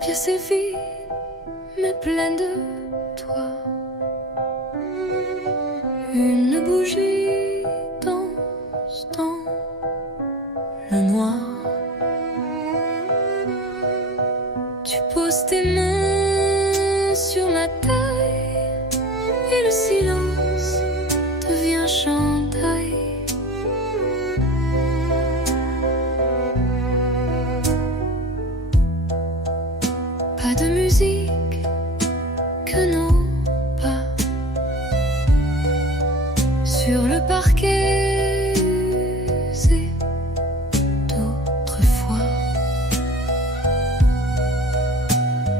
pièce est vide, mais pleine de toi. Une bougie danse dans le noir. Tu poses tes mains sur ma taille et le silence devient chandail. Pas de musique que nos pas sur le parquet usé d'autrefois.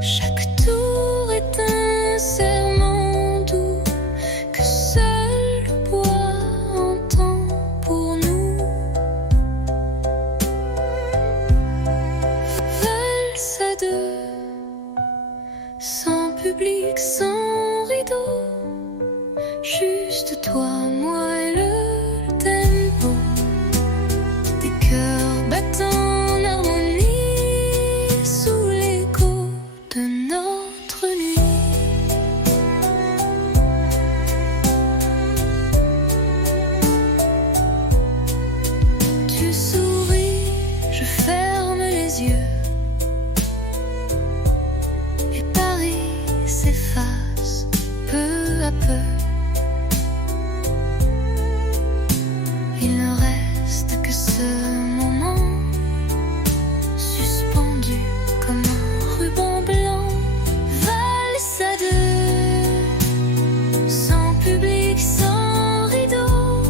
Chaque tour est un serment doux que seul le bois entend pour nous. Valse à deux, sans public, sans rideau, juste toi, moi et le tempo des cœurs battant en harmonie sous l'écho de notre nuit. Tu souris, je ferme les yeux et Paris s'efface peu à peu. Il ne reste que ce moment suspendu comme un ruban blanc. Valse à deux, sans public, sans rideau,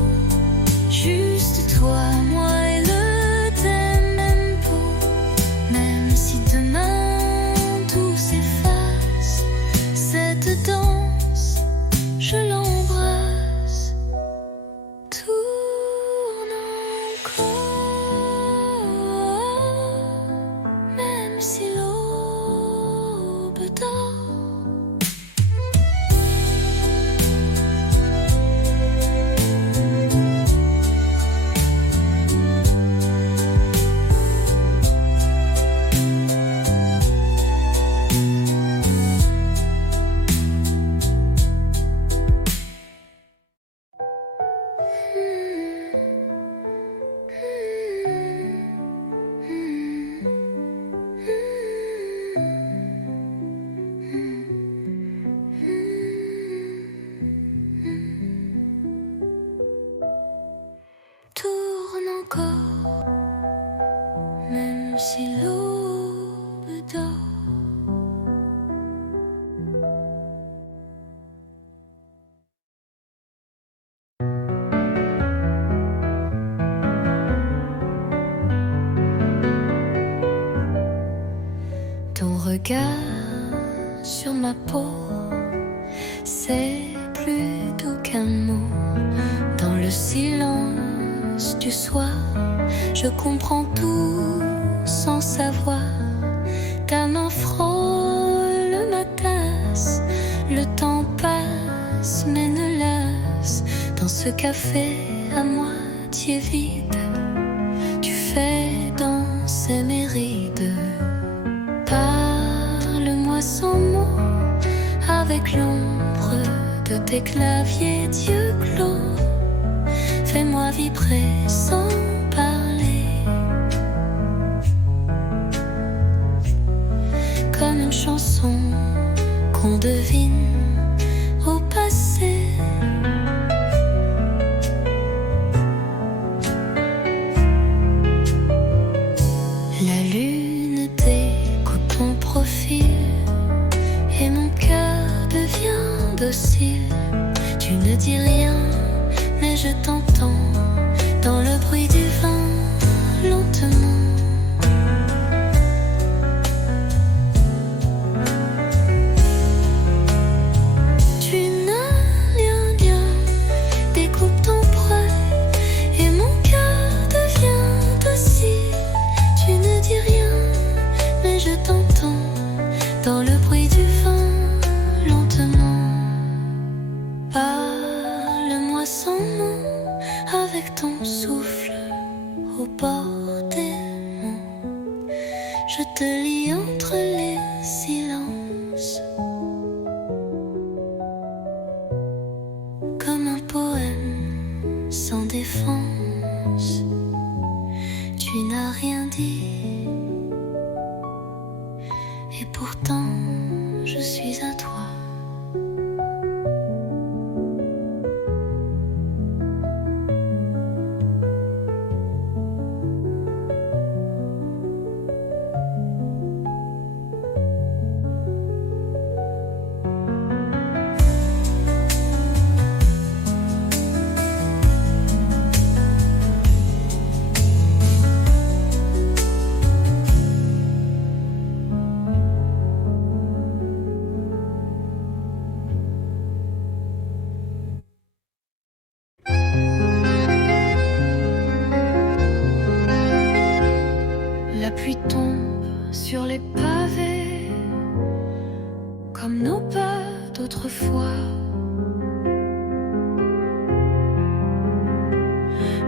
juste toi, moi et le tempo. Même si demain tout s'efface, cette danse, je l'embrasse. Tourne encore, même si l'aube dort. Tourne encore, même si l'aube dort. Ton regard sur ma peau, c'est plus doux qu'un mot. Dans le silence du soir, je comprends tout sans savoir. Ta main frôle ma tasse, le temps passe mais ne lasse. Dans ce café à moitié vide, tu fais danser mes rides. Parle-moi sans mots, avec l'ombre de tes claviers d'yeux clos. Fais-moi vibrer sans parler, comme une chanson qu'on devine au passé. La lune découpe ton profil et mon cœur devient docile. Tu ne dis rien, mais je t'entends dans le bruit du vent, lentement. Tu n'as rien, découpe ton poil et mon cœur devient docile. Tu ne dis rien, mais je t'entends dans le bruit du vent, lentement. Parle je te lis entre les silences, comme un poème sans défense. Tu n'as rien dit, et pourtant je suis à toi. La pluie tombe sur les pavés, comme nos pas d'autrefois.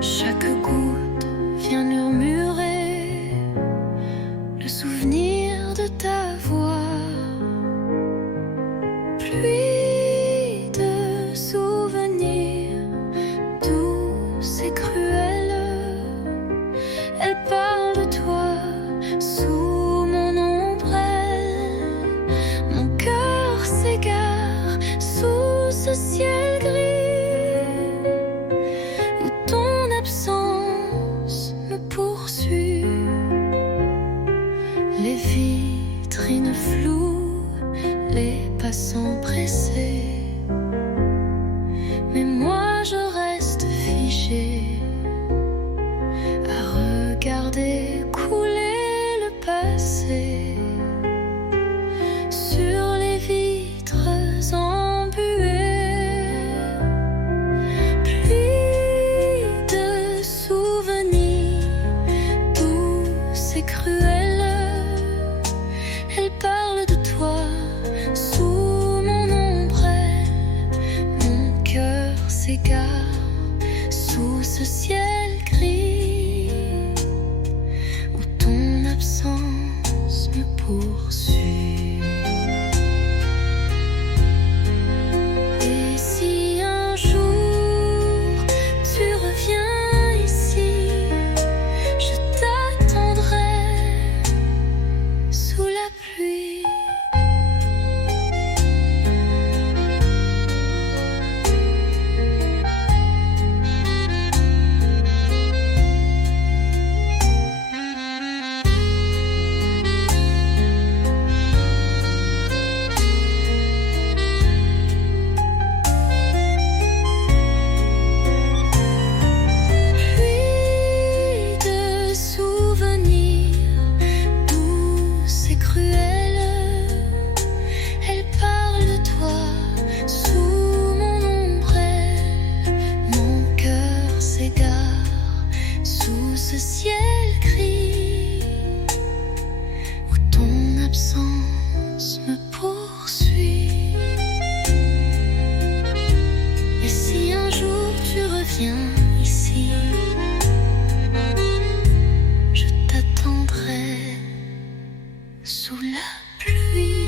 Chaque goutte vient murmurer le souvenir de ta voix. Pluie de souvenirs douce et cruelle, elle parle de toi sous mon ombrelle. Mon cœur s'égare sous ce ciel gris où ton absence me poursuit. Les vitrines floues, les passants pressés, mais moi je reste figée à regarder couler le passé sur les vitres embuées. Pluie de souvenirs douce et cruelle, elle parle de toi sous mon ombrelle. Mon cœur s'égare sous ce ciel gris où ton absence me poursuit. Et si un jour tu reviens ici, je t'attendrai sous la pluie. Pluie de souvenirs douce et cruelle, elle parle de toi sous mon ombrelle. Mon cœur s'égare sous ce ciel gris où ton absence me poursuit. Et si un jour tu reviens ici, je t'attendrai sous la pluie.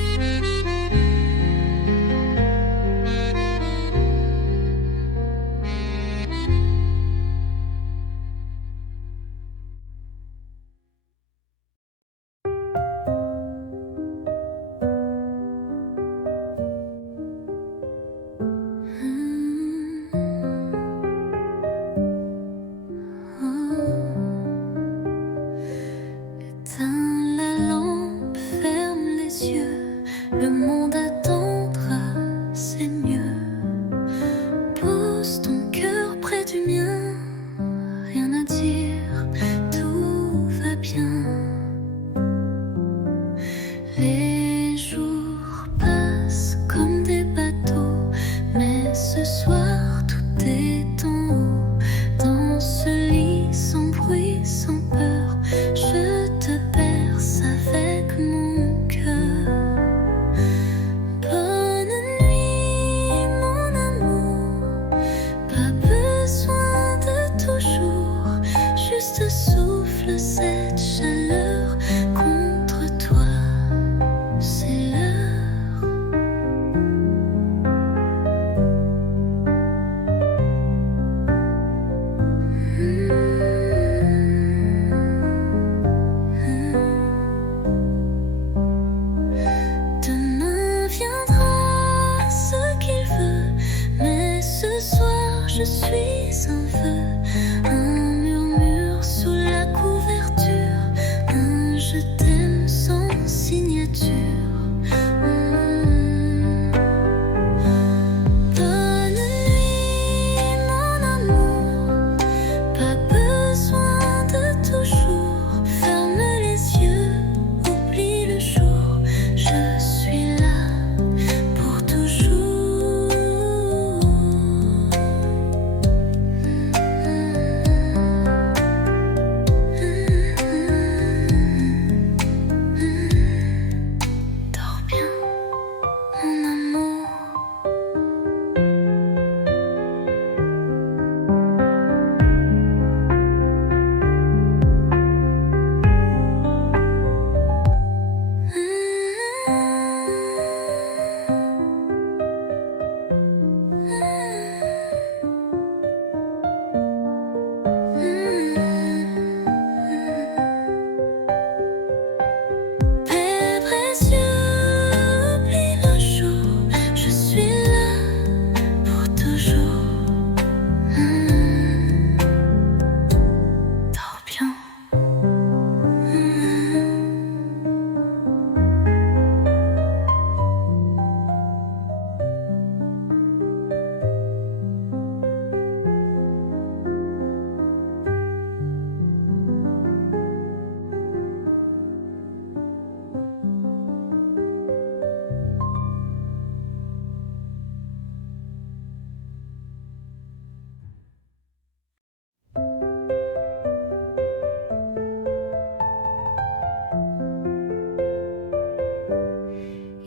Éteins la lampe, ferme je suis un vœu, un murmure sous la couverture, un je t'aime sans signature. Bonne nuit mon amour, pas besoin de toujours. Ferme les yeux, oublie le jour, je suis là pour toujours. Dors bien, mon amour. Père précieux, oublie le jour, je suis là pour toujours. Dors bien.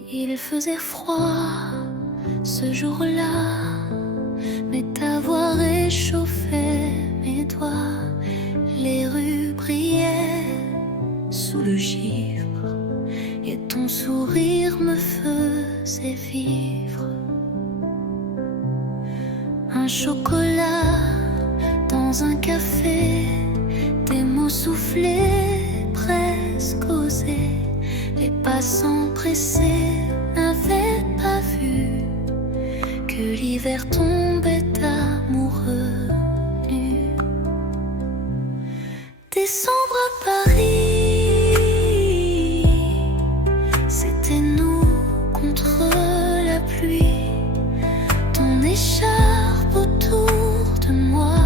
Il faisait froid ce jour-là, mais ta voix réchauffait mes doigts. Les rues brillaient sous le givre et ton sourire me faisait vivre. Un chocolat dans un café, des mots soufflés, presque osés. Les passants pressés n'avaient pas vu que l'hiver tombait amoureux nu. Décembre à Paris, c'était nous contre la pluie. Ton écharpe autour de moi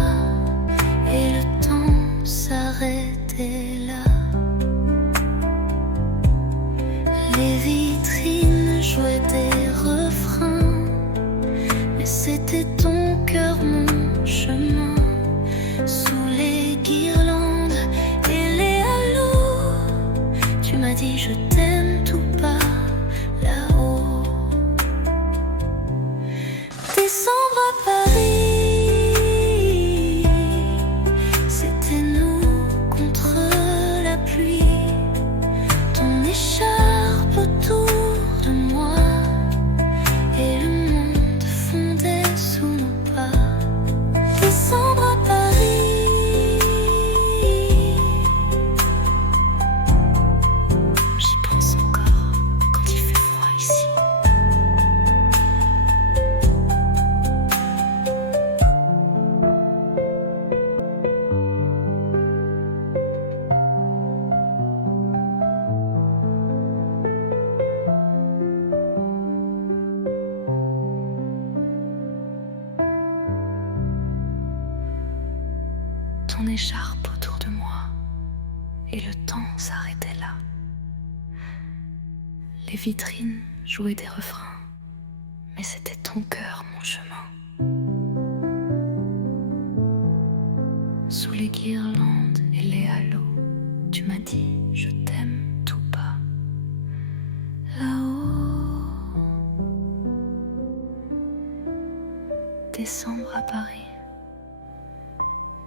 et le temps s'arrêtait là. Les vitrines jouaient des refrains, mais c'était ton cœur, mon chemin. Sous les guirlandes et les halos, tu m'as dit je t'aime tout bas là-haut. Décembre à Paris, c'était nous contre la pluie. Ton écharpe autour de moi et le monde fondait sous nos pas. Décembre à Paris, j'y pense encore quand il fait froid ici. Ton écharpe autour de moi et le temps s'arrêtait là. Les vitrines jouaient des refrains, mais c'était ton cœur, mon chemin. Sous les guirlandes et les halos, tu m'as dit je t'aime tout bas là-haut. Décembre à Paris,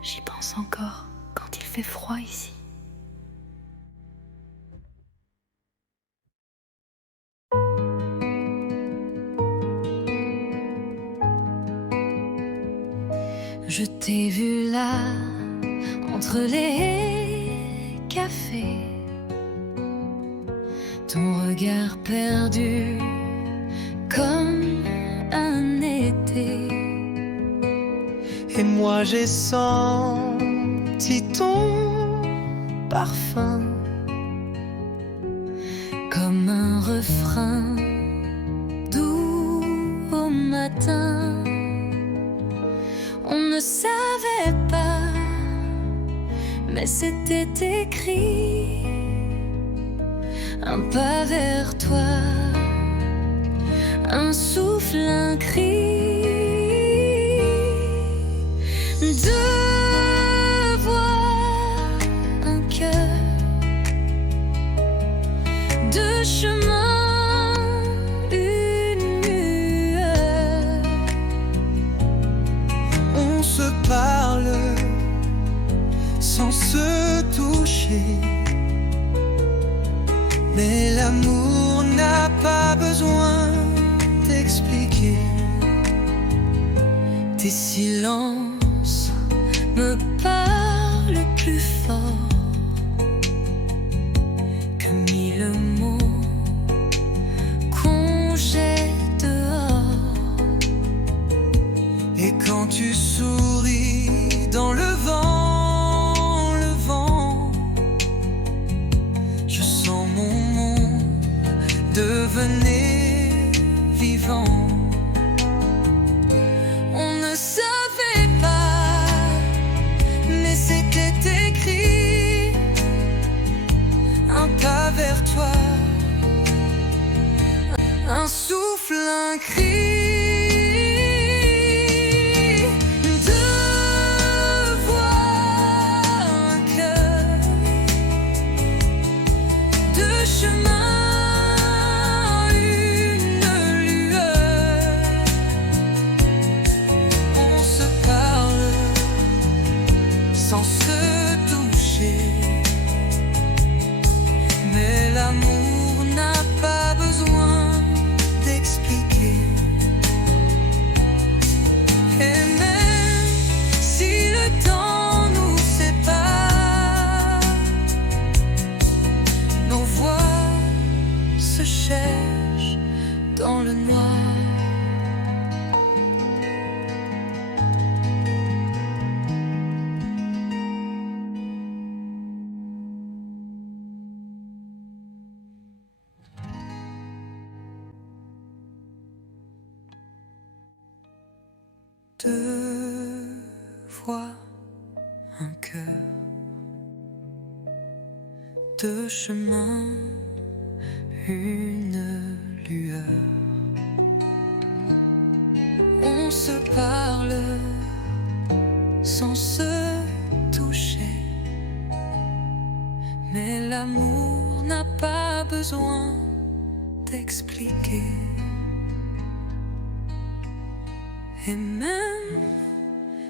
j'y pense encore quand il fait froid ici. Je t'ai vu là, entre les cafés, ton regard perdu comme un été. moi j'ai senti ton parfum comme un refrain doux au matin. On ne savait pas, mais c'était écrit. Un pas vers toi, un souffle, un cri. Deux voix, un cœur, deux chemins, une lueur. On se parle sans se toucher, mais l'amour n'a pas besoin d'expliquer. Tes silences me parlent plus fort que mille mots qu'on jette dehors. Et quand tu souris dans le vent, je sens mon monde devenir vivant. On ne savait pas, mais c'était écrit. Un pas vers toi, Un souffle, un cri. Deux voix, un cœur, deux chemins, une lueur. on se parle sans se toucher, mais l'amour n'a pas besoin d'expliquer. Et même si le temps nous sépare, nos voix se cherchent dans le noir. Deux voix, un cœur, deux chemins, une lueur. On se parle sans se toucher, mais l'amour n'a pas besoin d'expliquer. Et même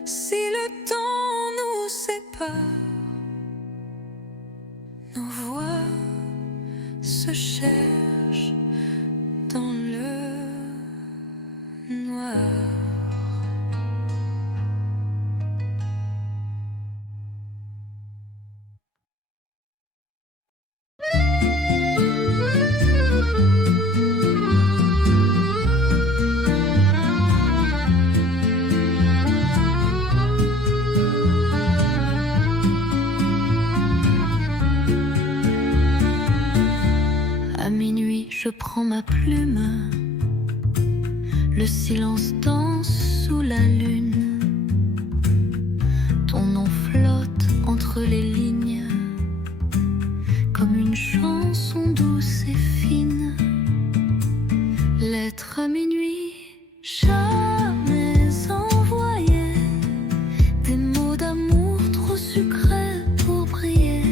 si le temps nous sépare, nos voix se cherchent dans le noir. À minuit, je prends ma plume. Le silence danse sous la lune. Ton nom flotte entre les lignes, comme une chanson douce et fine. Lettre à minuit, jamais envoyée. Des mots d'amour trop sucrés pour briller.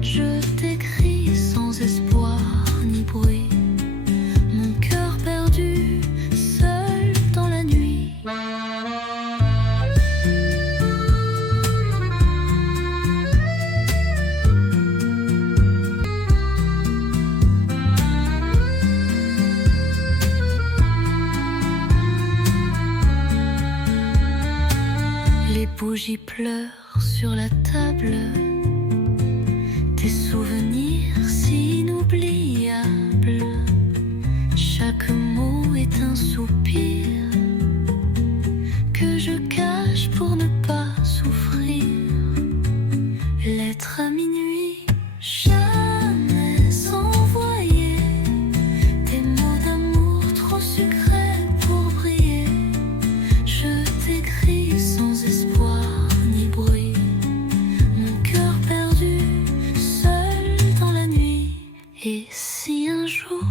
Je t'écris sans espoir ni bruit, mon cœur perdu, seul dans la nuit. Les bougies pleurent sur la table, tes souvenirs si inoubliables. Chaque mot est un soupir que je cache pour ne Et si un jour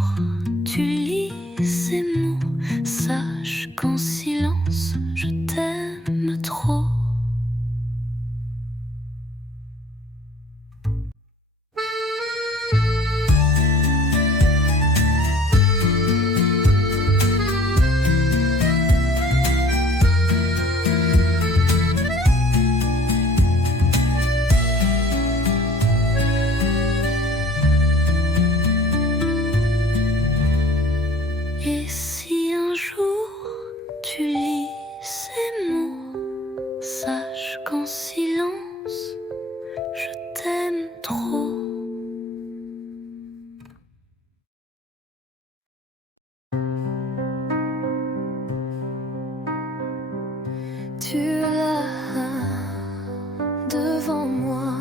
tu lis ces mots, sache qu'en silence je t'aime trop. Et si un jour tu lis ces mots, sache qu'en silence je t'aime trop. Tu es là devant moi.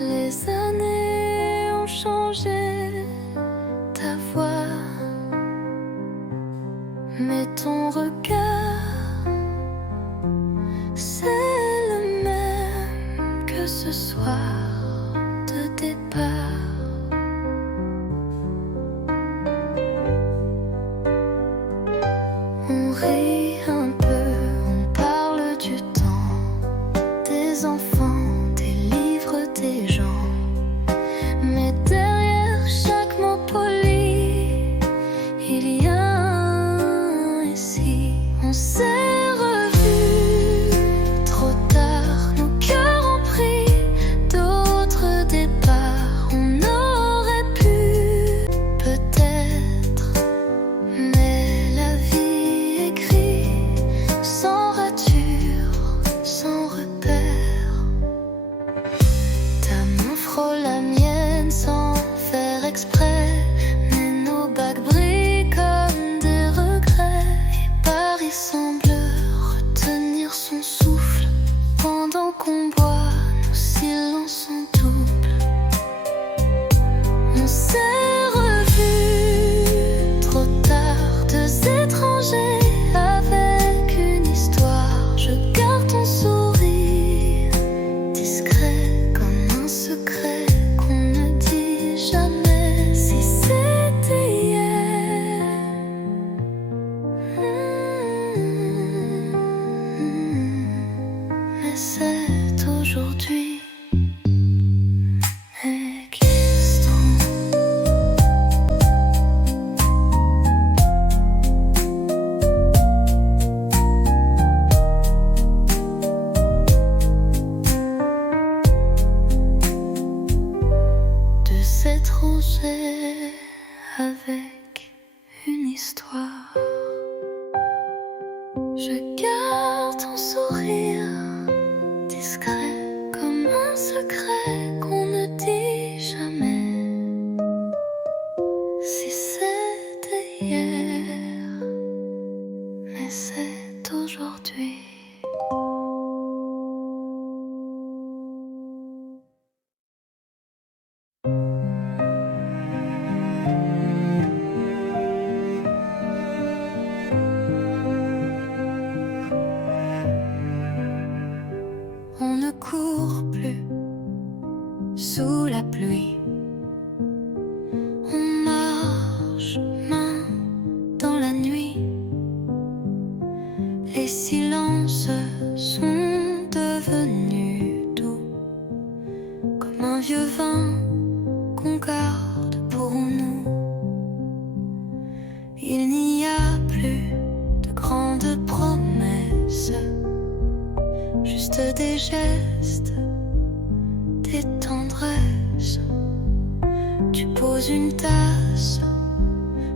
Les années ont changé ta voix, mais ton regard, c'est le même que ce soir de départ. On rit un peu, on parle du temps, des enfants, des livres, des gens. Mais derrière chaque mot poli, il y a un ici. On s'est revus trop tard, nos cœurs ont pris d'autres départs. On aurait pu peut-être, mais la vie écrit sans rature, sans repère. Ta main frôle la mienne sans faire exprès, mais nos bagues brillent comme des regrets. Et Paris semble retenir son souffle pendant qu'on boit nos silences en double. On s'est revus trop tard, deux étrangers avec une histoire. Je garde ton sourire discret comme un secret qu'on ne dit jamais. Si c'était hier, mais c'est aujourd'hui. Existons. Deux étrangers avec une histoire. Je garde ton sourire discret comme un secret qu'on ne dit jamais. Si c'était hier, mais c'est aujourd'hui. On ne court plus sous la pluie. On marche main dans la nuit. Les silences sont devenus doux, comme un vieux vin qu'on garde pour nous. Il n'y a plus de grandes promesses, juste des gestes, des tendresses. Tu poses une tasse,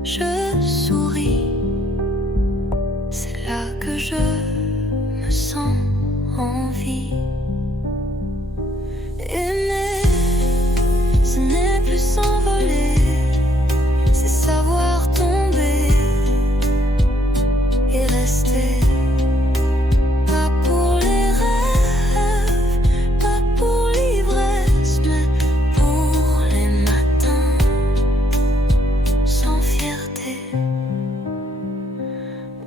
je souris. C'est là que je me sens en vie. Aimer, ce n'est plus s'envoler, c'est savoir tomber et rester. Pas pour les rêves, pas pour l'ivresse, mais pour les matins sans fierté.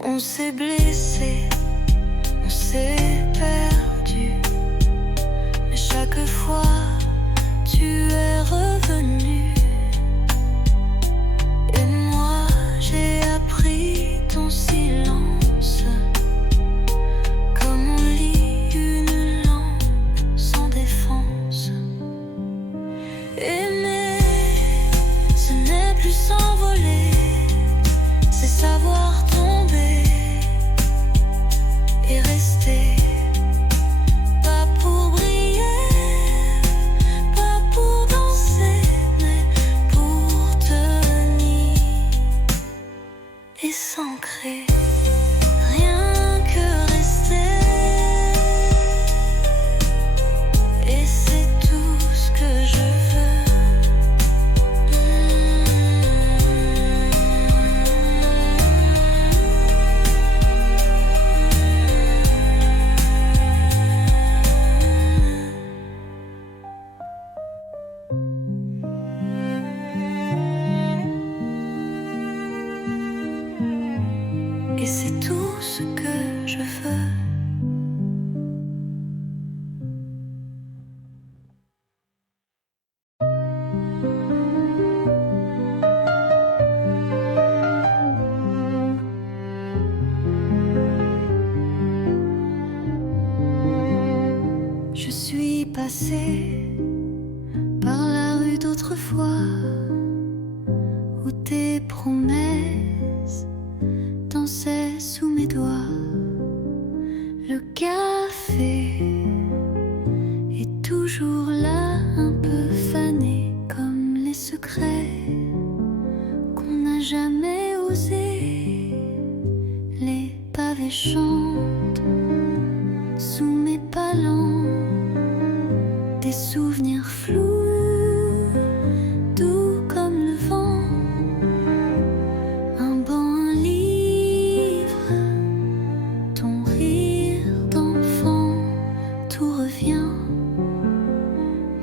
On s'est blessé, on s'est perdu, mais chaque fois tu es vu s'envoler, c'est savoir tomber et rester. Pas pour briller, pas pour danser, mais pour tenir et s'ancrer. Rien que rester. Et c'est tout ce que je veux. Et c'est tout ce que je veux. Je suis passée par la rue d'autrefois où tes promesses dansaient sous mes doigts. Le café est toujours là, un peu fané comme les secrets qu'on n'a jamais osé. Les pavés chantent sous mes palans, des souvenirs flous, doux comme le vent. Un banc, un livre, ton rire d'enfant, tout revient,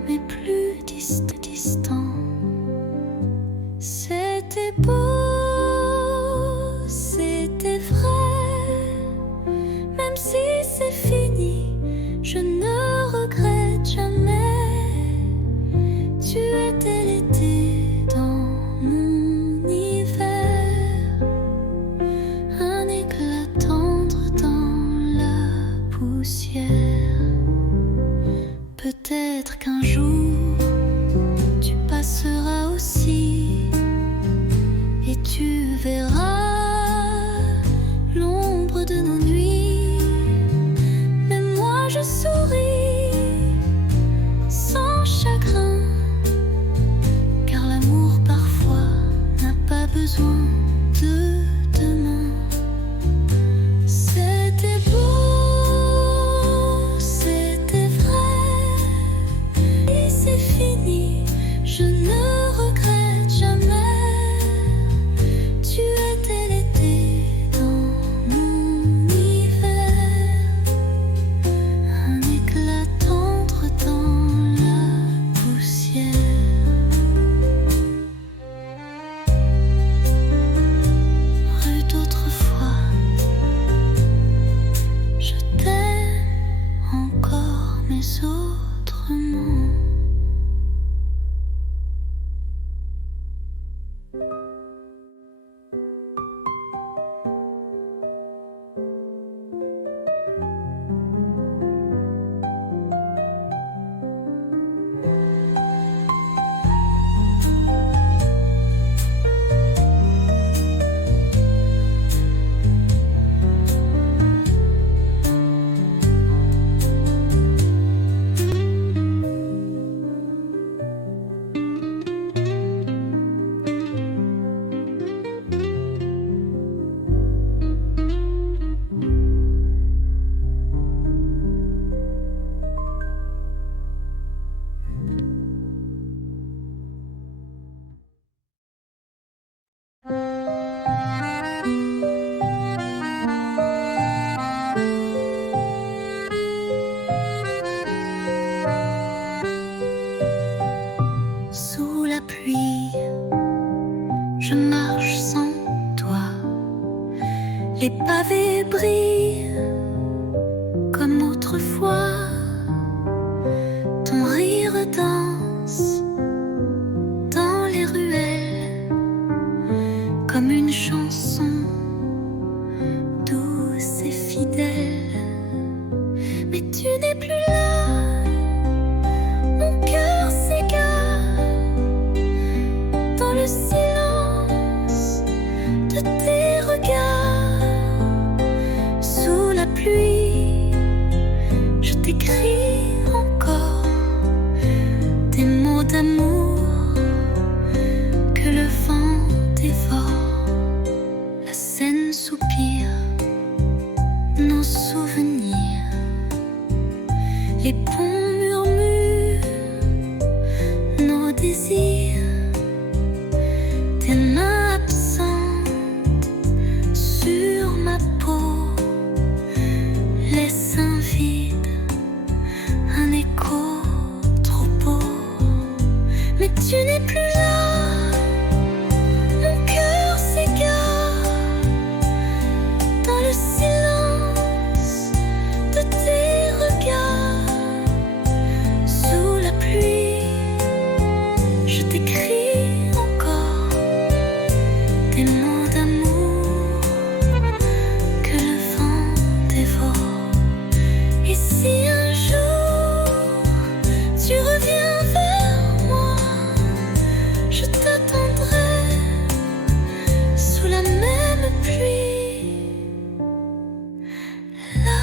mais plus distant. C'était beau, c'était vrai, même si c'est fini, je ne regrette jamais. Tu étais l'été dans mon hiver, un éclat tendre dans la poussière. Peut-être qu'un jour tu passeras aussi et tu verras l'ombre de nos nuits. Mais moi je souris sans chagrin, car l'amour parfois n'a pas besoin de demain. C'était beau, c'était vrai, et c'est fini, je ne regrette jamais. Tu étais l'été dans mon hiver, un éclat tendre dans la poussière. Rue d'autrefois, je t'aime encore, mais autrement. Sous la pluie, je marche sans toi. Les pavés brillent comme autrefois. Ton rire danse dans les ruelles comme une chanson douce et fidèle. Mais tu n'es plus là, mon cœur s'égare dans le silence. d'amour que le vent dévore. La Seine soupire nos souvenirs, les ponts murmurent nos désirs, tes mains absentes sur ma peau laissent un vide, un écho trop beau. Mais tu n'es plus là, mon cœur s'égare dans le silence de tes regards. Sous la pluie, je t'écris encore des mots d'amour que le vent dévore. Et si un jour tu reviens vers moi, je t'attendrai sous la même pluie. Là.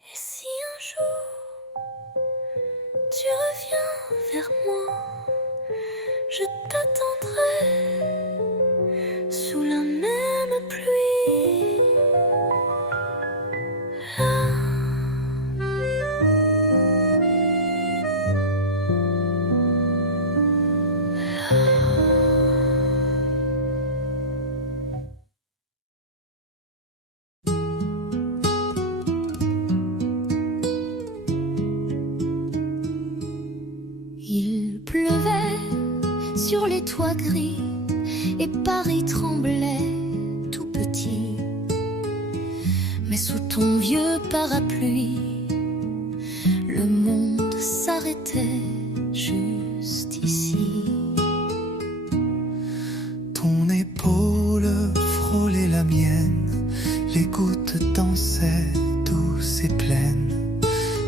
Et si un jour tu reviens vers moi, je t'attendrai sous la même pluie. Là. Il pleuvait sur les toits gris et Paris tremblait tout petit. Mais sous ton vieux parapluie, le monde s'arrêtait juste ici. Ton épaule frôlait la mienne, les gouttes dansaient douces et pleines.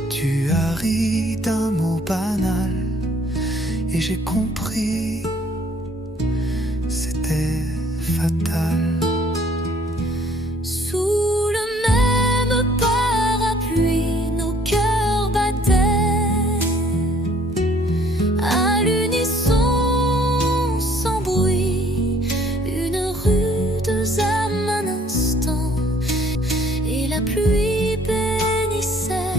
Tu as ri d'un mot banal et j'ai compris, c'était fatal. Sous le même parapluie, nos cœurs battaient à l'unisson, sans bruit, une rude âme un instant, et la pluie bénissait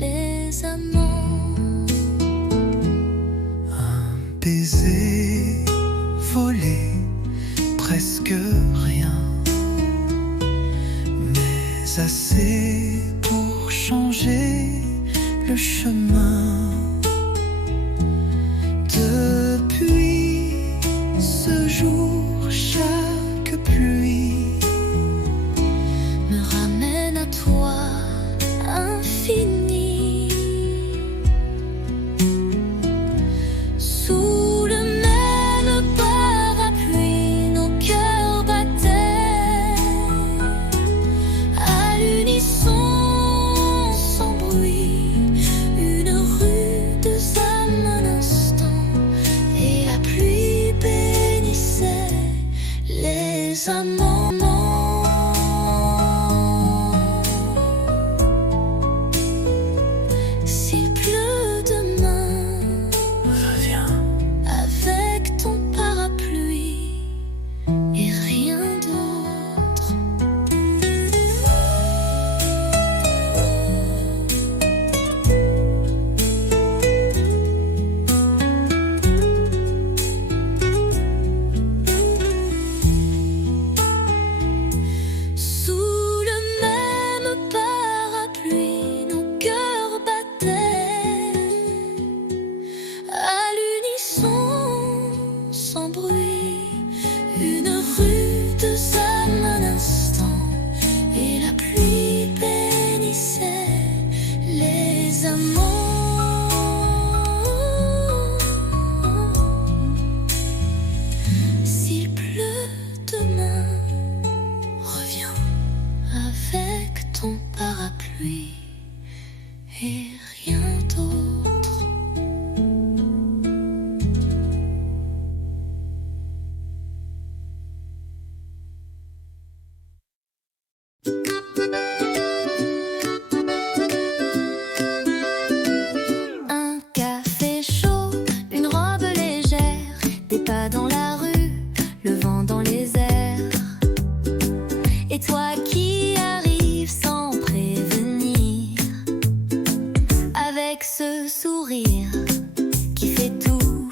les amants. Baiser, volé, presque rien, mais assez pour changer le chemin. Depuis ce jour, chaque pluie Me ramène à toi, infini. Sous le même parapluie,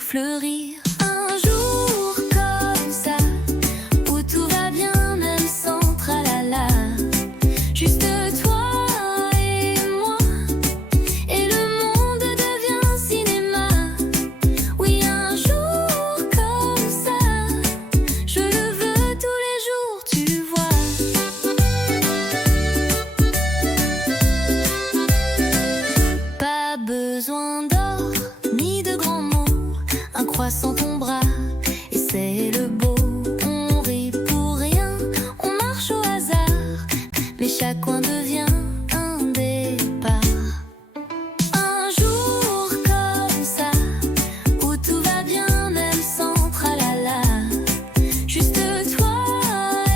fleurir. Un jour comme ça, où tout va bien même sans tralala. Juste toi et moi, et le monde devient cinéma. Oui, un jour comme ça, je le veux tous les jours, tu vois. Pas besoin d'or ni de grands mots, un croissant ton bras et c'est le beau. On rit pour rien, on marche au hasard, mais chaque coin devient un départ. Un jour comme ça, où tout va bien même sans tralala. Juste toi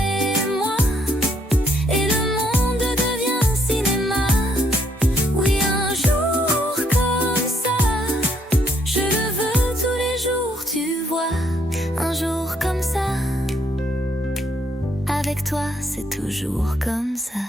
et moi, et le monde devient cinéma. Oui, un jour comme ça, je le veux tous les jours, tu vois. Un jour comme ça, avec toi c'est toujours comme ça.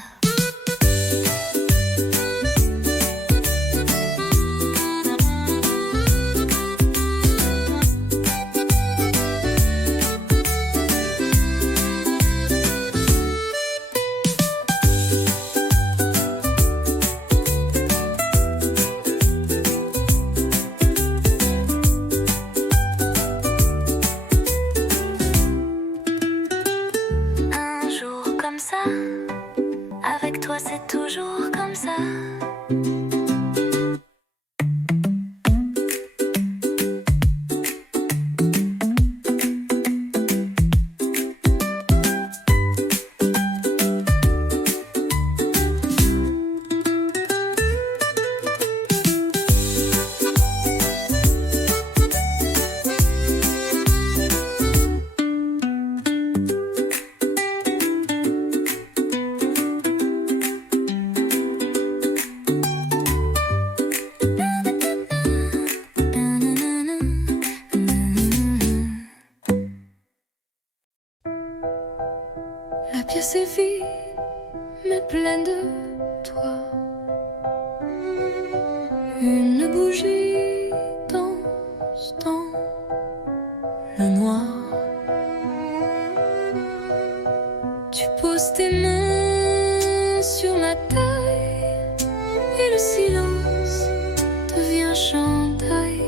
Un jour comme ça, avec toi c'est toujours comme ça. La pièce est vide, mais pleine de toi. Une bougie danse dans le noir. Tu poses tes mains sur ma taille et le silence devient chandail.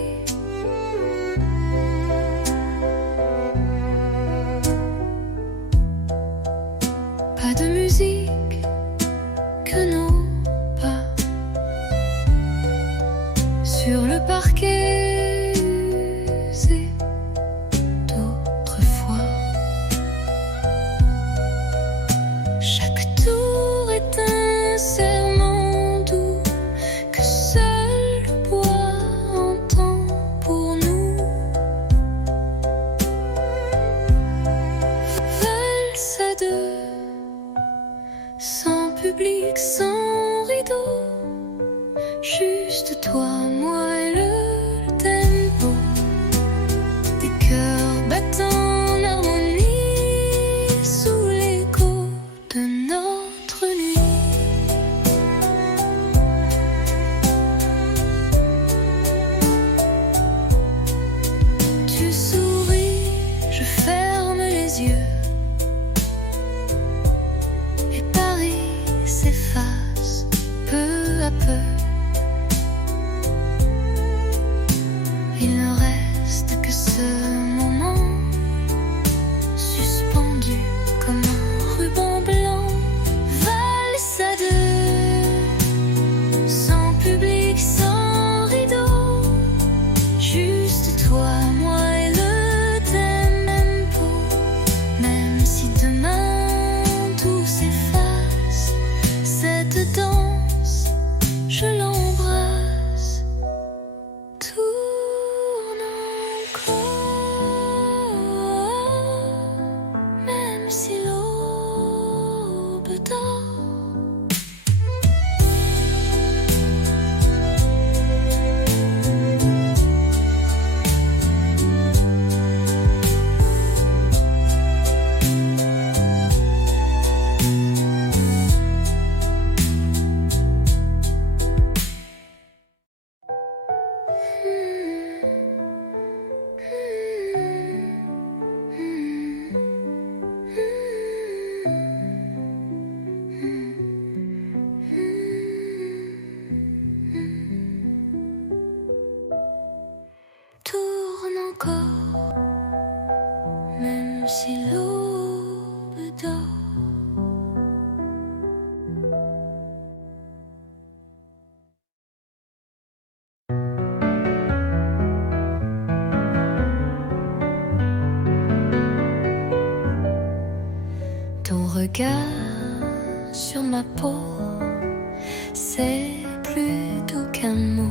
Pas de musique que nos pas sur le parquet usé d'autrefois. Chaque tour est un serment doux que seul le bois entend pour nous. Valse à deux, sans public, sans rideau, juste toi, moi et le tempo des cœurs battant en harmonie sous l'écho de notre nuit. Tu souris, je ferme les yeux et Paris s'efface. encore, même si l'aube dort. Ton regard sur ma peau, c'est plus doux qu'un mot.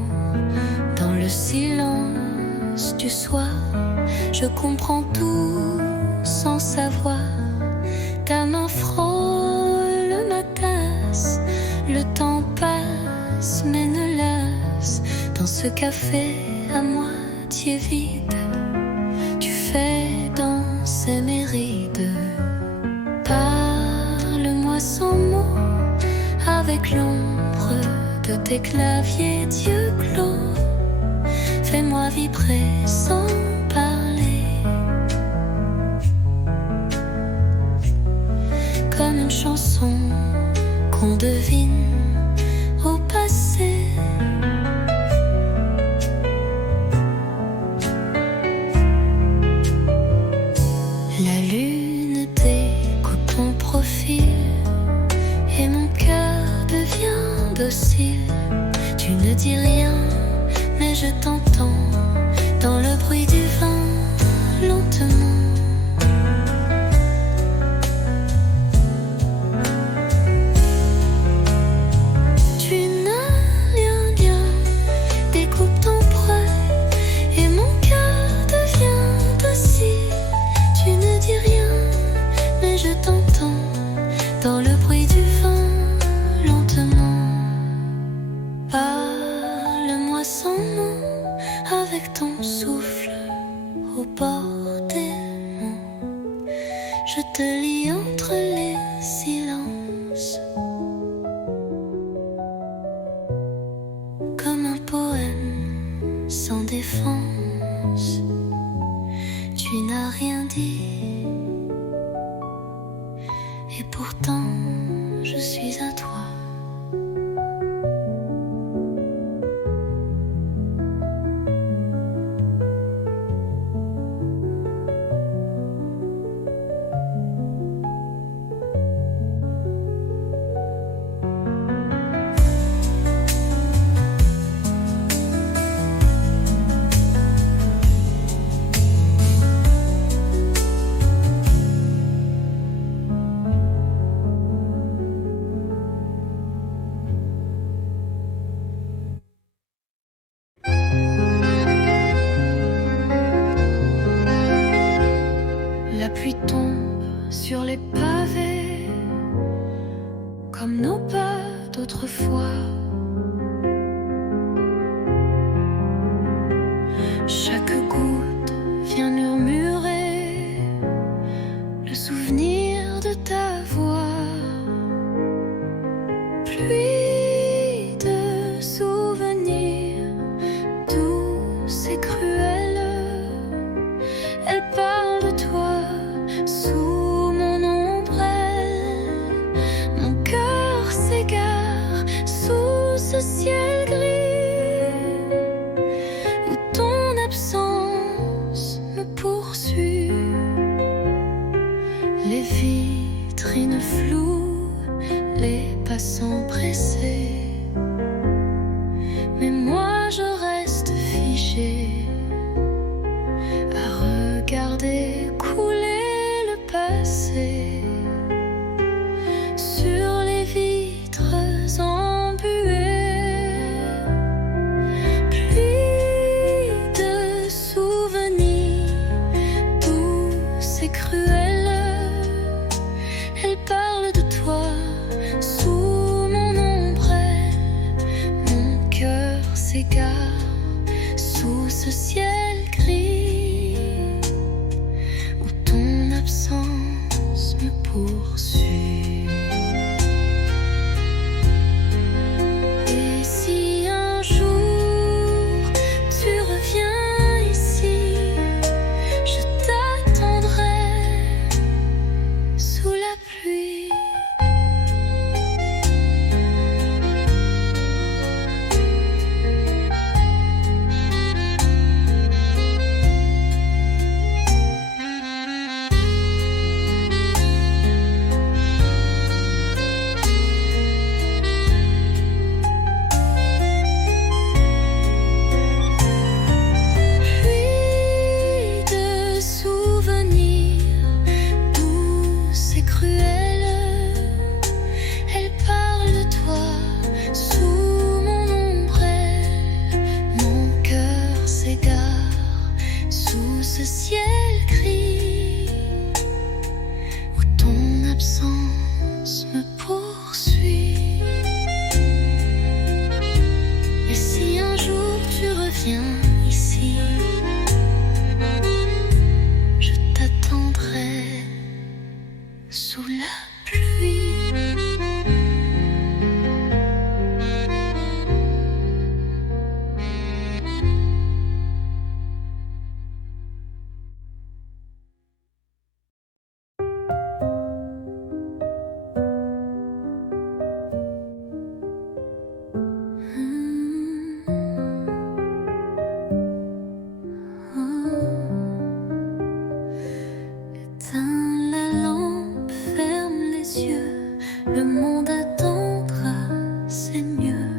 Dans le silence du soir, je comprends tout sans savoir. Ta main frôle ma tasse, le temps passe mais ne lasse. Dans ce café à moitié vide, tu fais danser mes rides. Parle-moi sans mots, avec l'ombre de tes claviers d'yeux clos. Fais-moi vibrer sans parler, comme une chanson qu'on devine au passé. La lune découpe ton profil et mon cœur devient docile. Tu ne dis rien, mais je t'entends dans le bruit du vent, lentement. Tu n'as rien, découpe ton poil et mon cœur devient docile. Tu ne dis rien, mais je t'entends dans le bruit du vent, lentement. Parle-moi sans mots, avec ton souffle au bord des mots. Je te lis entre les silences, comme un poème sans défense. Tu n'as rien dit, et pourtant je suis à toi. La pluie tombe sur les pavés, comme nos pas d'autrefois. Chaque goutte vient murmurer le souvenir de ta voix. Pluie de souvenirs douce et cruelle, elle parle de toi sous mon ombrelle. Mon cœur s'égare sous ce ciel gris où ton absence me poursuit. Les vitrines floues, les passants pressés, mais moi je reste figée à regarder couler le passé sur les vitres embuées. Pluie de souvenirs douce et cruelle, elle parle de toi sous ce ciel gris où ton absence me poursuit. Et si un jour tu reviens ici, je t'attendrai sous la pluie. Éteins la lampe, ferme les yeux, le monde attendra, c'est mieux.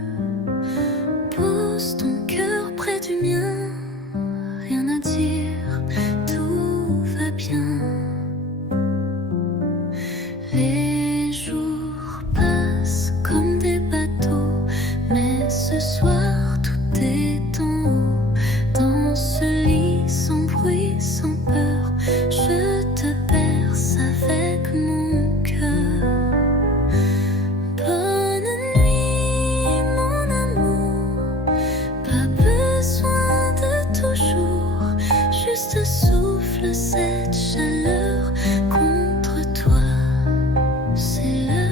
Pose ton cœur près du mien, rien à dire, tout va bien. Les jours passent comme des bateaux, mais ce soir tout est en haut. Dans ce lit sans bruit, sans peur, je te berce avec mon cœur. Bonne nuit, mon amour. Pas besoin de toujours, juste souffle cette chaleur contre toi. C'est l'heure.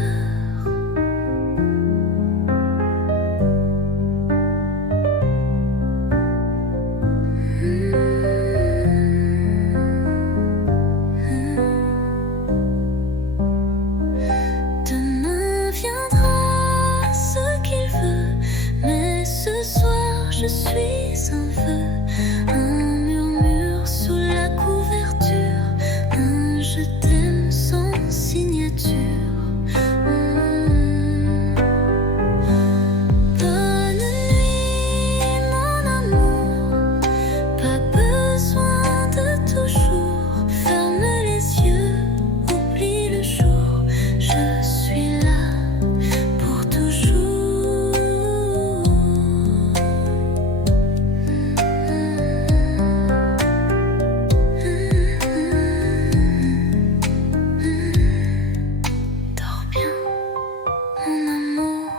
Demain viendra ce qu'il veut, mais ce soir je suis un vœu, un murmure sous la couverture, un je t'aime sans signature. Bonne nuit, mon amour. Pas besoin de toujours. Ferme les yeux, oublie le jour. Je suis là pour toujours. Dors bien, mon amour.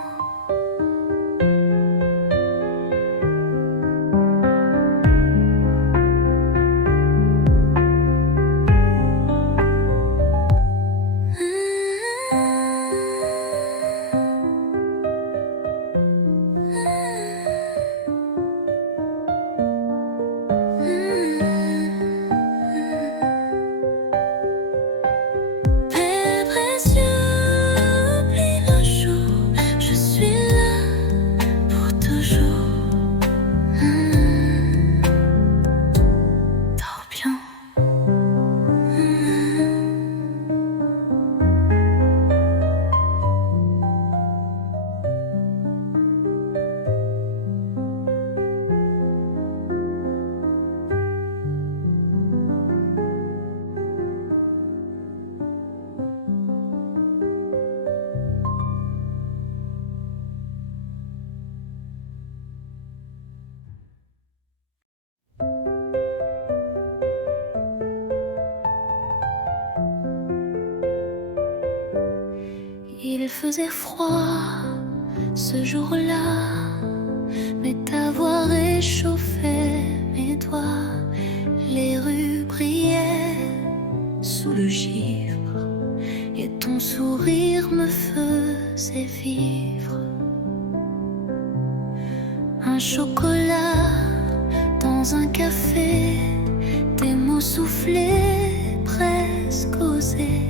Père précieux, oublie le jour. Je suis là pour toujours. Dors bien. Il faisait froid ce jour-là, mais ta voix réchauffait mes doigts. Les rues brillaient sous le givre et ton sourire me faisait vivre. Un chocolat dans un café, des mots soufflés, presque osés.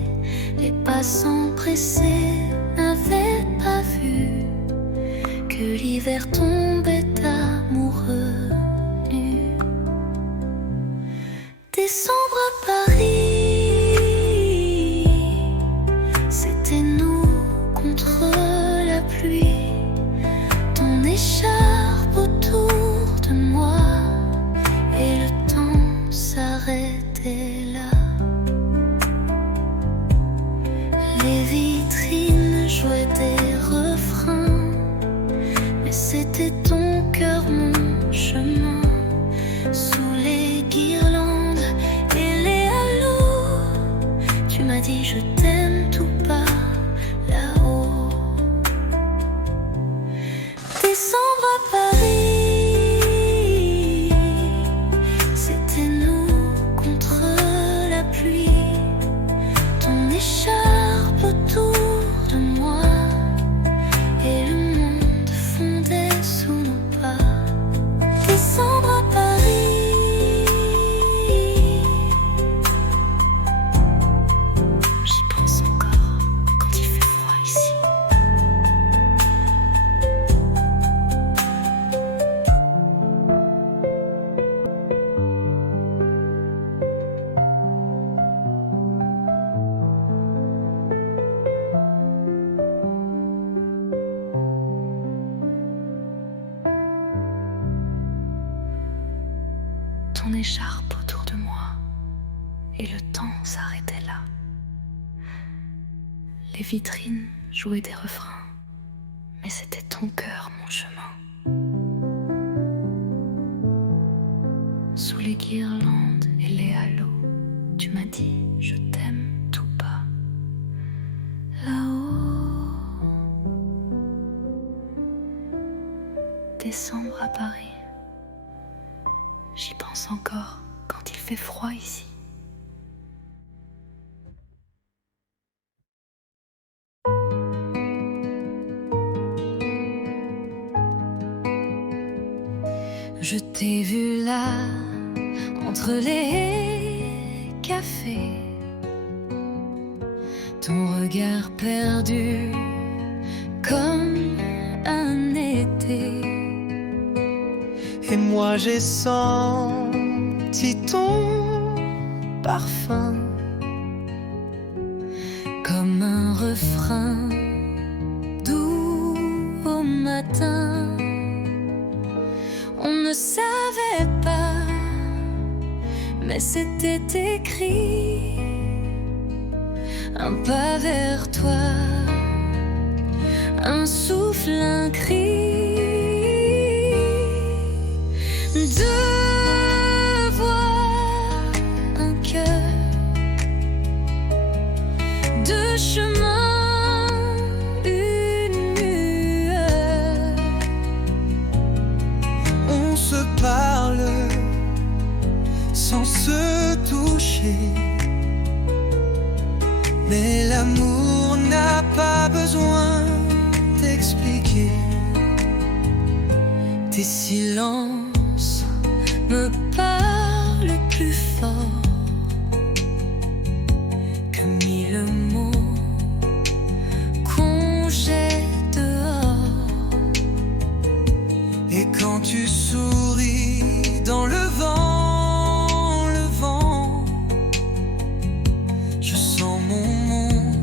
Les passants pressés n'avaient pas vu que l'hiver tombait amoureux nu. Décembre à Paris, c'était nous contre la pluie. Ton écharpe autour de moi et le temps s'arrêtait là. Les vitrines jouaient des refrains, mais c'était ton cœur, mon chemin. Sous les guirlandes et le temps s'arrêtait là. Les vitrines jouaient des refrains, mais c'était ton cœur, mon chemin. Sous les guirlandes et les halos, tu m'as dit je t'aime tout bas. Là-haut, décembre à Paris, j'y pense encore quand il fait froid ici. Je t'ai vu là, entre les cafés, ton regard perdu comme un été. Et moi j'ai senti ton parfum Comme un refrain doux au matin. On ne savait pas, mais c'était écrit. Un pas vers toi, un souffle, un cri. Deux voix, un cœur, deux chemins, une lueur. On se parle sans se toucher, mais l'amour n'a pas besoin d'expliquer. Tes silences me parlent plus fort que mille mots qu'on jette dehors. Et quand tu souris dans le vent, je sens mon monde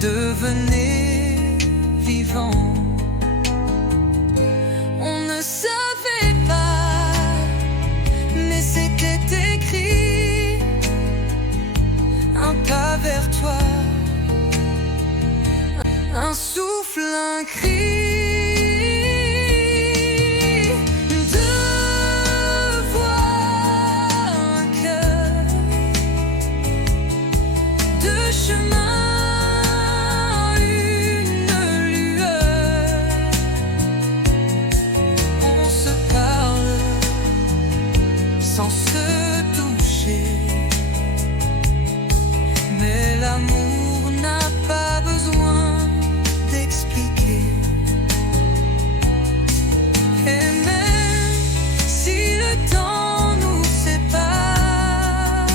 devenir vivant. On ne savait pas, mais c'était écrit. Un pas vers toi, Un souffle, un cri. Deux voix, un cœur, deux chemins, une lueur. on se parle sans se toucher, mais l'amour n'a pas besoin d'expliquer. Et même si le temps nous sépare,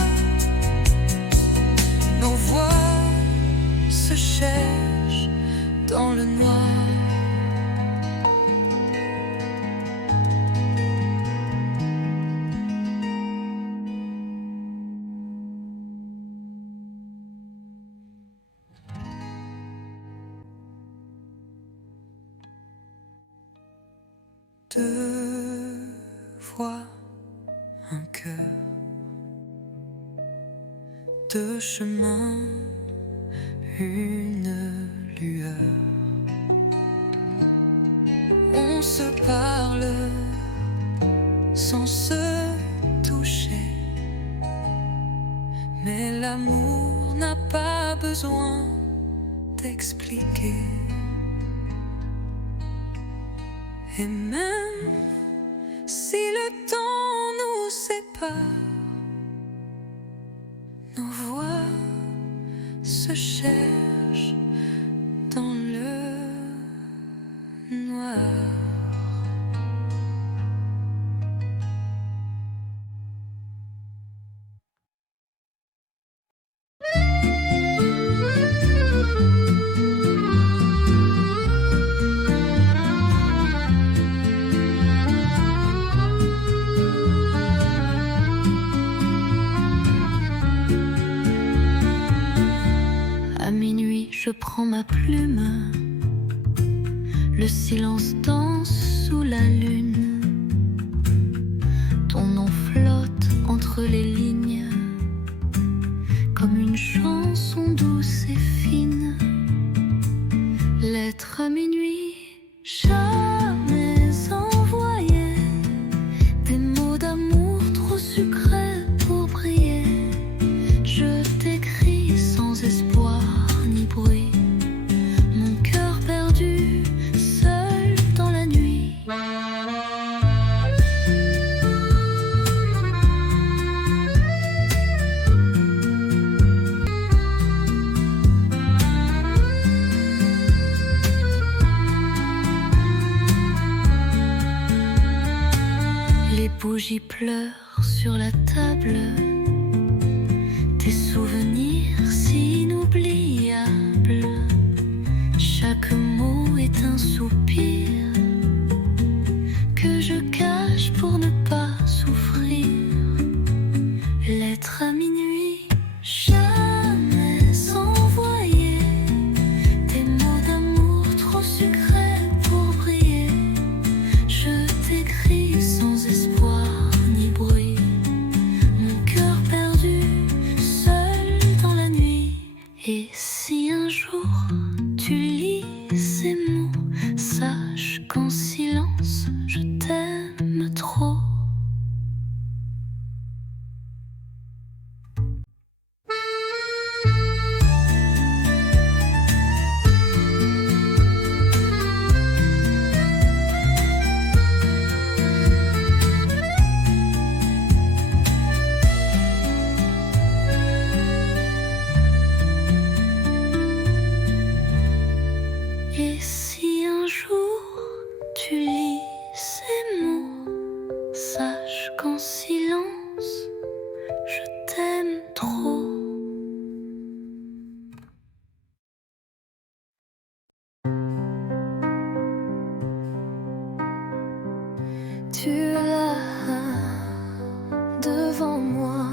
nos voix se cherchent dans le noir. Deux voix, un cœur, deux chemins, une lueur. On se parle sans se toucher, mais l'amour n'a pas besoin d'expliquer. Et même si le temps nous sépare, nos voix se cherchent dans le noir. À minuit, je prends ma plume. Le silence danse sous la lune. Ton nom flotte entre les lignes. pleure sur la table. Tes souvenirs si inoubliables. Chaque mot est un soupir que je cache pour ne pas souffrir. Lettre à minuit, jamais envoyée. Des mots d'amour trop sucrés pour briller. Je t'écris sans espoir ni bruit. Mon cœur perdu, seul dans la nuit. Et si un jour tu lis ces mots, sache qu'en silence je t'aime trop. Et si un jour tu lis ces mots, sache qu'en silence je t'aime trop. Tu es là devant moi.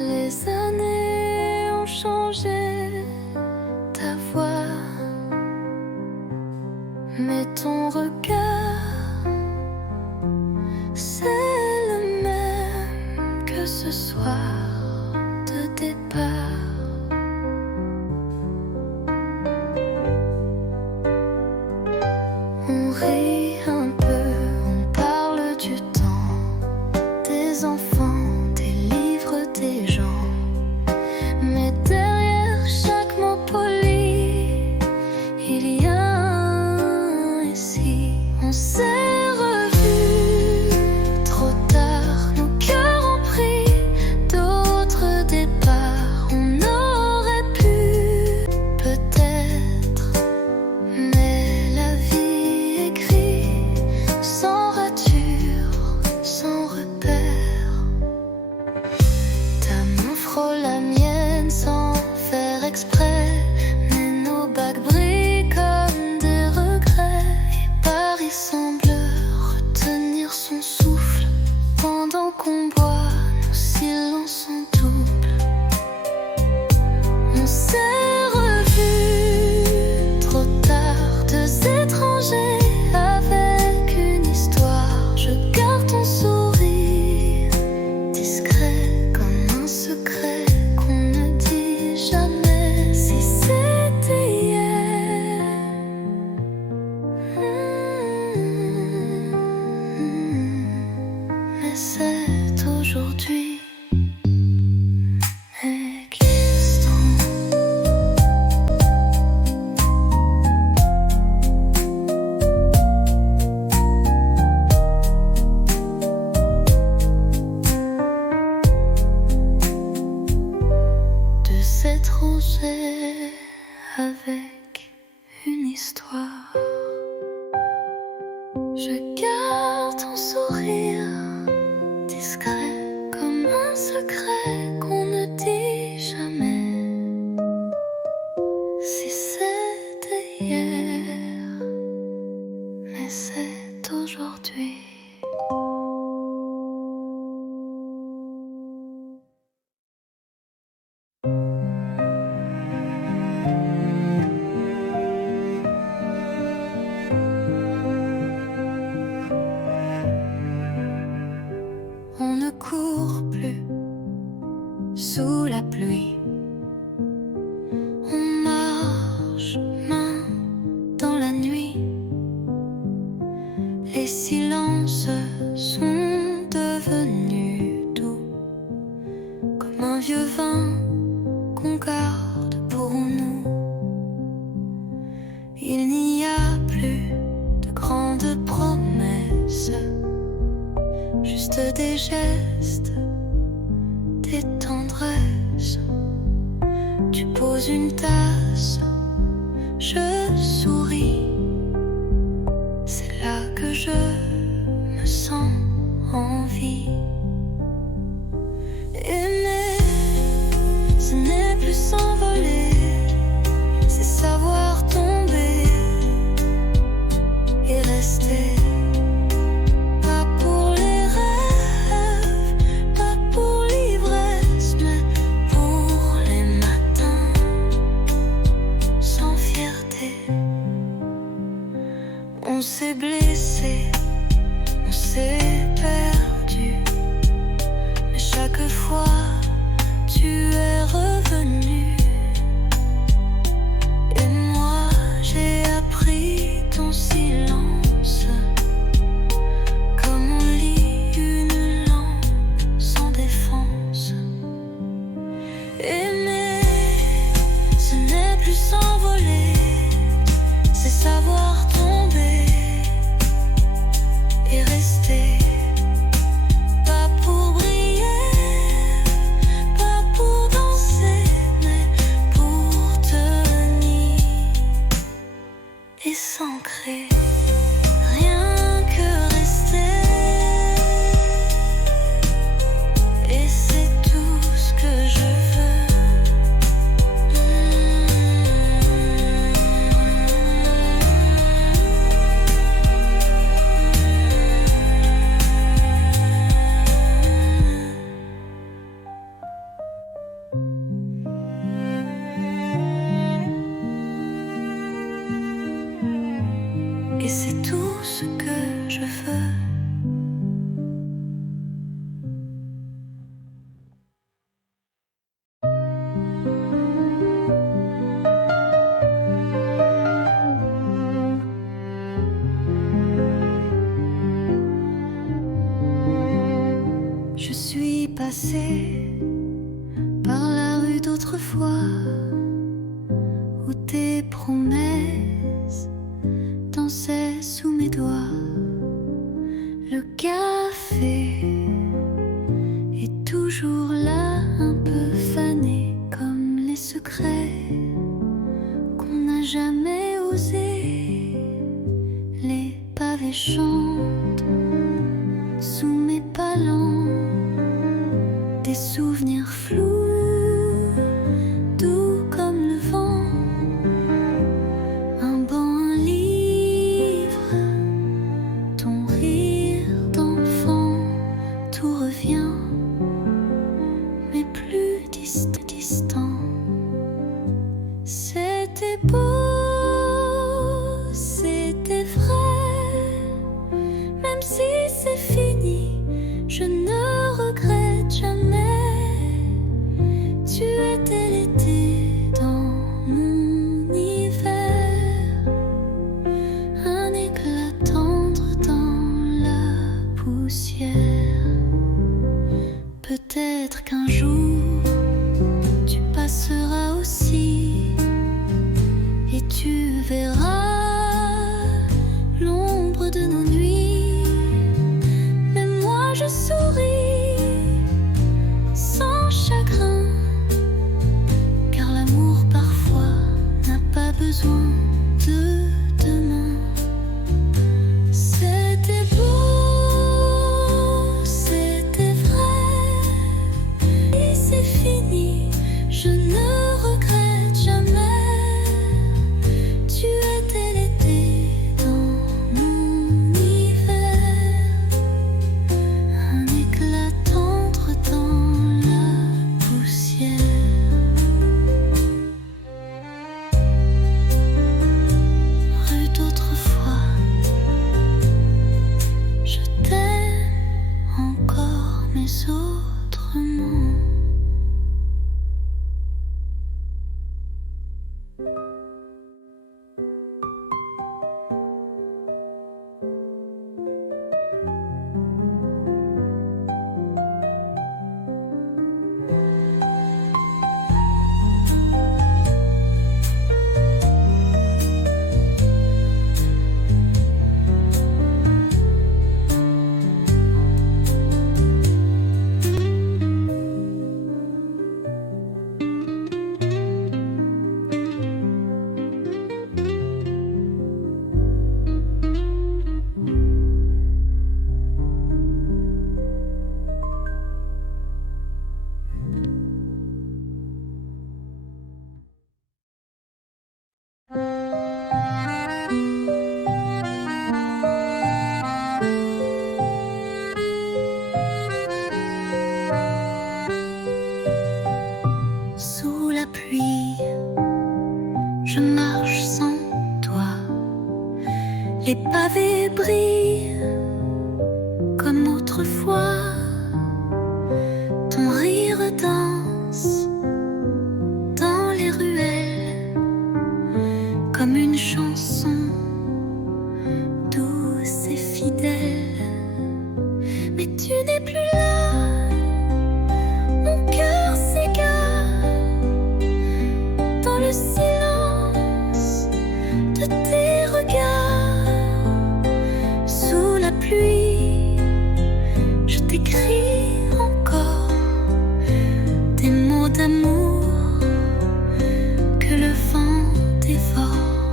Les années ont changé ta voix, mais ton regard, c'est le même que ce soir de départ. On rit un peu, on parle du temps, des enfants, des livres, des gens. Mais derrière chaque mot poli, il y a un ici. On s'est revus trop tard, nos cœurs ont pris d'autres départs. On aurait pu peut-être, mais la vie est grise, sans rature, sans repère. Ta main frôle la mienne sans faire exprès, mais nos bagues brillent comme des regrets. Et Paris semble retenir son souffle pendant qu'on boit, nos silences en double. On s'est revus trop tard, deux étrangers avec une histoire. Je garde ton sourire discret comme un secret qu'on ne dit jamais. Si c'était hier, mais c'est aujourd'hui. Existant. De s'étranger avec une histoire. Je garde ton sourire discret comme un secret qu'on ne dit jamais. Si c'était hier, mais c'est aujourd'hui. On ne court plus sous la pluie. On marche main dans la nuit. Les silences sont devenus doux, comme un vieux vin qu'on garde pour nous. Il n'y a plus de grandes promesses, juste des gestes, des tendresses. Tu poses une tasse, je souris. C'est là que je s'envoler, c'est savoir tomber et rester. Pas pour les rêves, pas pour l'ivresse, mais pour les matins sans fierté. On s'est blessé, on s'est perdu, mais chaque fois tu es revenu. Et moi j'ai appris ton silence, comme on lit une langue sans défense. Aimer, ce n'est plus s'envoler, c'est savoir tomber et rester. Pas pour briller, pas pour danser, mais pour tenir et s'ancrer. Rien que rester, et c'est tout ce que je veux. Et c'est tout ce que je veux. Je suis passée par la rue d'autrefois où tes promesses dansaient sous mes doigts. Le café est toujours là, un peu fané, comme les secrets qu'on n'a jamais osé. Les pavés chantent sous mes palans, des souvenirs flous, doux comme le vent. Un banc, un livre, ton rire d'enfant, tout revient, mais plus distant. C'était beau, c'était vrai, même si c'est fini, je ne regrette jamais. Tu étais l'été dans mon hiver, un éclat tendre dans la poussière. Peut-être qu'un jour tu passeras aussi et tu verras l'ombre de nos nuits. Mais moi je souris sans chagrin, car l'amour parfois n'a pas besoin de demain. C'était beau, c'était vrai, et c'est fini, je ne regrette jamais. Tu étais l'été dans mon hiver, un éclat tendre dans la poussière. Rue d'autrefois, je t'aime encore, mais autrement. brille comme autrefois. Ton rire danse dans les ruelles comme une chanson douce et fidèle. Mais tu n'es plus là, mon cœur s'égare dans le silence de tes regards. Sous la pluie, je t'écris encore des mots d'amour que le vent dévore.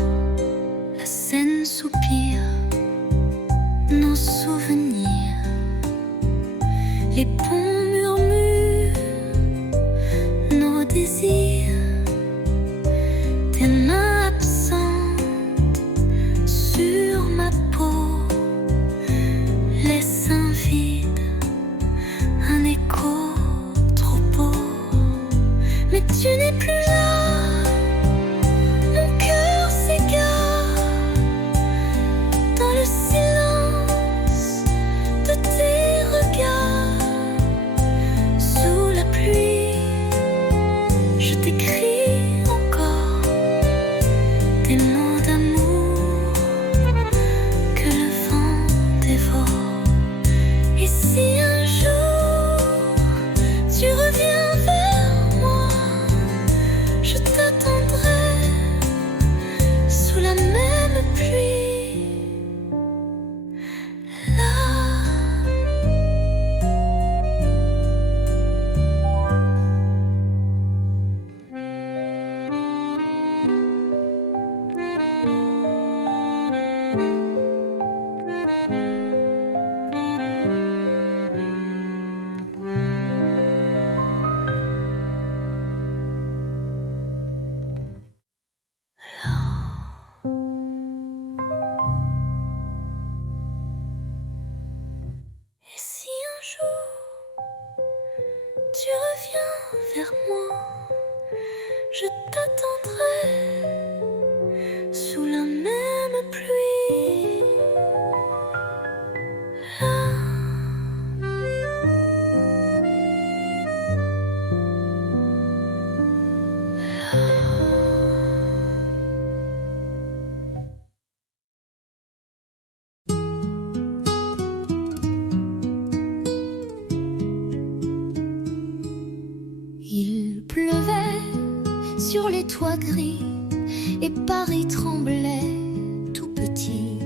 La Seine soupire nos souvenirs, les ponts murmurent nos désirs. Tes mains absentes sur ma peau laissent un vide, un écho trop beau. Mais tu n'es plus là, mon cœur s'égare dans le silence de tes regards. Sous la pluie, je t'écris encore des mots d'amour que le vent dévore. Et si un jour tu reviens vers moi, je t'attendrai sous la même pluie. Là. Et si un jour tu reviens vers moi, je t'attendrai sous la même pluie. Là. Il pleuvait sur les toits gris et Paris tremblait tout petit.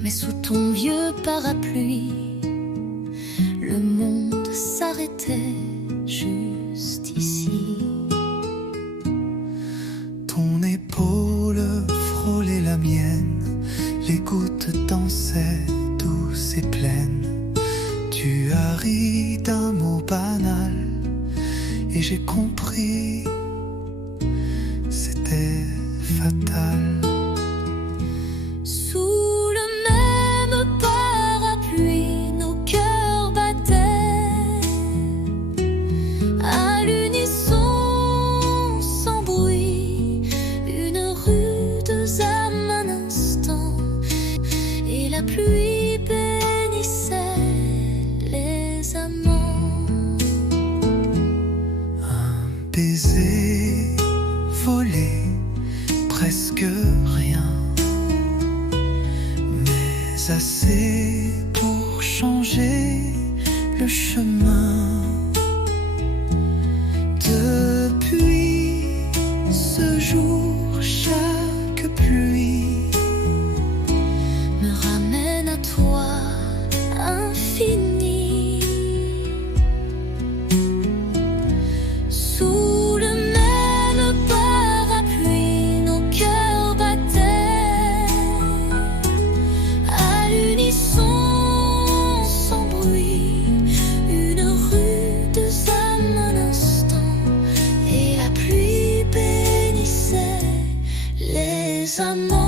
Mais sous ton vieux parapluie, le monde s'arrêtait juste ici. Ton épaule frôlait la mienne, les gouttes dansaient douces et pleines. Tu as ri d'un mot banal et j'ai compris, c'était fatal. Sous le même parapluie, nos cœurs battaient à l'unisson, sans bruit, une rude âme un instant, et la pluie bénissait les amants. Un baiser volé, presque rien, mais assez pour changer le chemin. Depuis ce jour, chaque pluie Me ramène à toi, infini. Sous le même parapluie, nos cœurs battaient à l'unisson, sans bruit, une rude âme un instant, et la pluie bénissait les amants.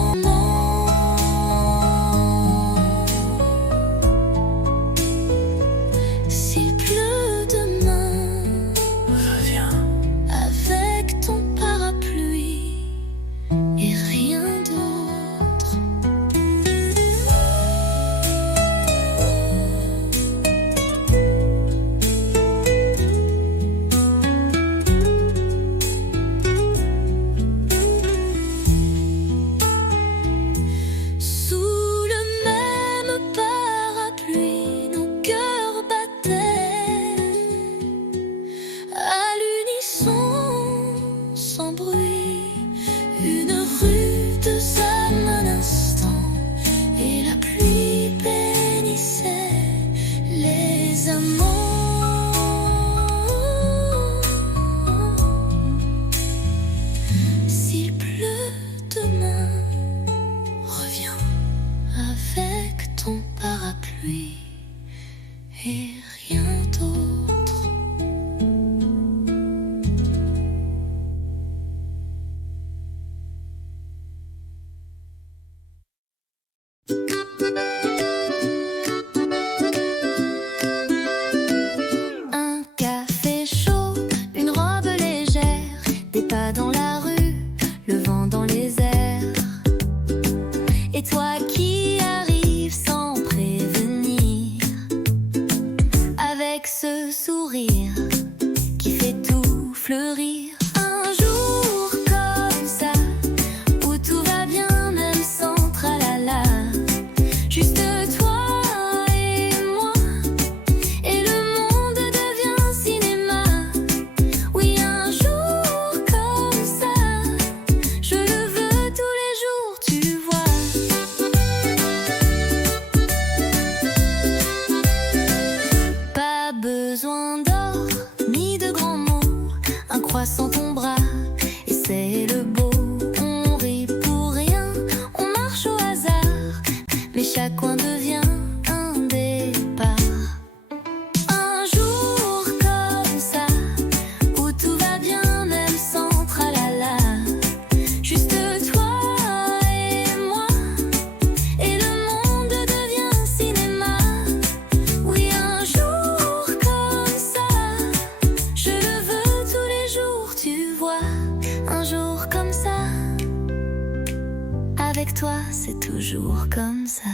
S'il pleut demain, reviens. avec ton parapluie et rien d'autre. mes amants. S'il pleut demain, reviens avec ton parapluie et rien d'autre. Un café chaud, une robe légère, des pas dans la rue, le vent dans les airs. Et toi qui arrives sans prévenir, avec ce sourire qui fait tout fleurir. Un jour comme ça, où tout va bien même sans tralala, juste toi et moi, et le monde devient cinéma. Oui, un jour comme ça, je le veux tous les jours, tu vois. Pas besoin d'or ni de grands mots, un croissant ton bras et c'est le beau. On rit pour rien, on marche au hasard, mais chaque coin devient un départ. Un jour comme ça, où tout va bien même sans tralala, juste toi et moi, et le monde devient cinéma. Oui, un jour comme ça, je le veux tous les jours, tu vois. Un jour comme ça, avec toi c'est toujours comme ça.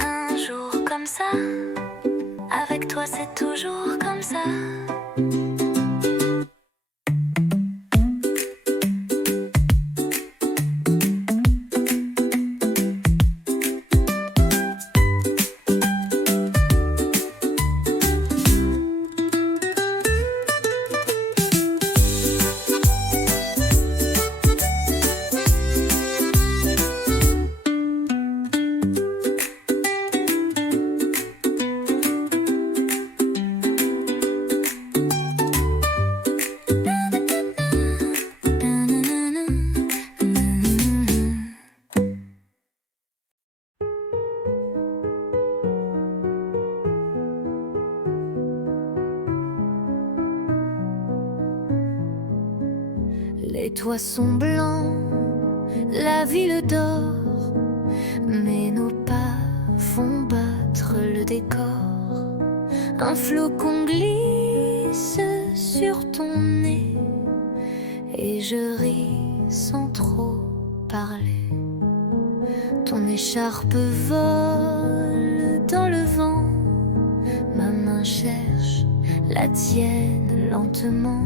Un jour comme ça, avec toi c'est toujours comme ça. Les toits sont blancs, la ville dort, mais nos pas font battre le décor. Un flocon glisse sur ton nez et je ris sans trop parler. Ton écharpe vole dans le vent, ma main cherche la tienne lentement.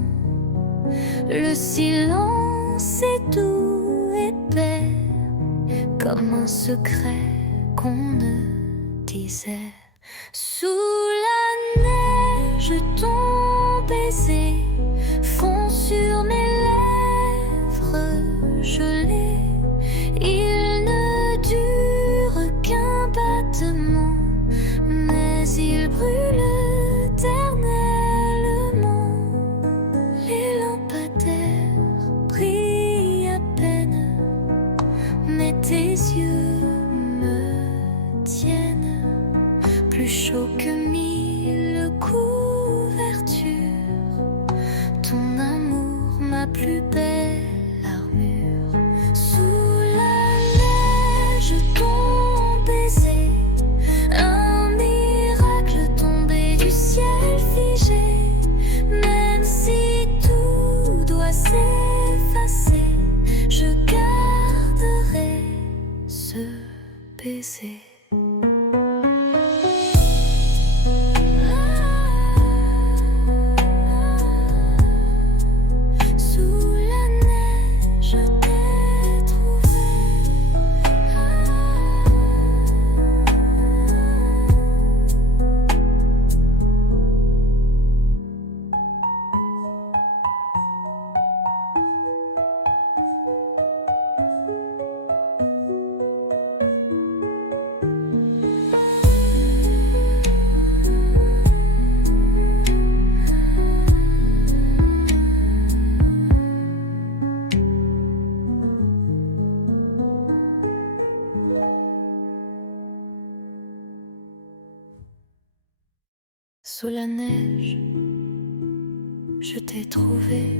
Le silence est doux, épais, comme un secret qu'on ne disait. Sous la neige, ton baiser fond sur mes lèvres gelées. Il ne dure qu'un battement, mais il brûle éternellement. Les lampadaires brillent à peine, mais tes yeux me tiennent plus chaud que 1000 couvertures. Ton amour, ma plus belle armure. Sous la neige, ton baiser, un miracle tombé du ciel figé. Même si tout doit s'effacer, je garderai ce baiser. Sous la neige, je t'ai trouvé.